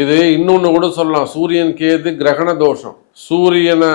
இது இன்னொன்று கூட சொல்லலாம். சூரியன் கேது கிரகண தோஷம். சூரியனை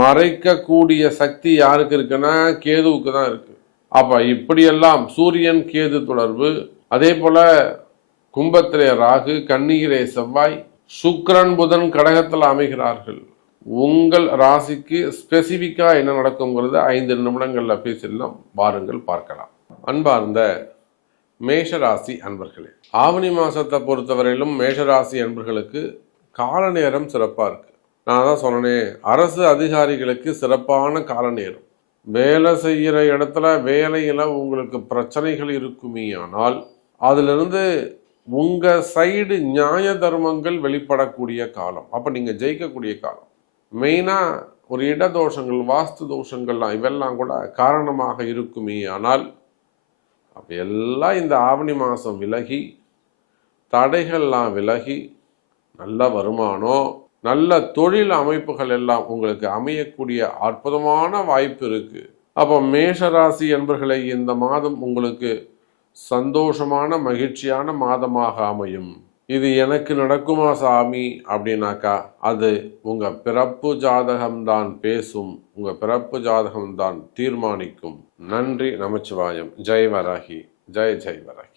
மறைக்கக்கூடிய சக்தி யாருக்கு இருக்குன்னா கேதுவுக்கு தான் இருக்கு. அப்ப இப்படியெல்லாம் சூரியன் கேது தொடர்பு அதே போல கும்பத்திலே ராகு கண்ணீரே செவ்வாய் சுக்ரன் புதன் கடகத்தில் அமைகிறார்கள். உங்கள் ராசிக்கு ஸ்பெசிஃபிக்காக என்ன நடக்குங்கிறது ஐந்து நிமிடங்களில் பேசிடலாம். வாருங்கள் பார்க்கலாம். அன்பார்ந்த மேஷராசி அன்பர்களே ஆவணி மாதத்தை பொறுத்தவரையிலும் மேஷராசி அன்பர்களுக்கு கால நேரம் சிறப்பாக இருக்கு. நான் தான் சொன்னேன் அரசு அதிகாரிகளுக்கு சிறப்பான கால நேரம். வேலை செய்கிற இடத்துல வேலையில் உங்களுக்கு பிரச்சனைகள் இருக்குமே ஆனால் அதிலிருந்து உங்கள் சைடு நியாய தர்மங்கள் வெளிப்படக்கூடிய காலம். அப்போ நீங்கள் ஜெயிக்கக்கூடிய காலம். மெயினாக ஒரு இட தோஷங்கள் வாஸ்து தோஷங்கள்லாம் இவெல்லாம் கூட காரணமாக இருக்குமே ஆனால் அப்போ எல்லாம் இந்த ஆவணி மாதம் விலகி தடைகள்லாம் விலகி நல்ல வருமானம் நல்ல தொழில் அமைப்புகள் எல்லாம் உங்களுக்கு அமையக்கூடிய அற்புதமான வாய்ப்பு இருக்கு. அப்போ மேஷராசி என்பர்களை இந்த மாதம் உங்களுக்கு சந்தோஷமான மகிழ்ச்சியான மாதமாக அமையும். இது எனக்கு நடக்குமா சாமி? அப்படின்னாக்கா அது உங்கள் பிறப்பு ஜாதகம்தான் பேசும் உங்கள் பிறப்பு ஜாதகம்தான் தீர்மானிக்கும். நன்றி நமச்சிவாயம். ஜெய் வராகி. ஜெய் ஜெய் வராகி.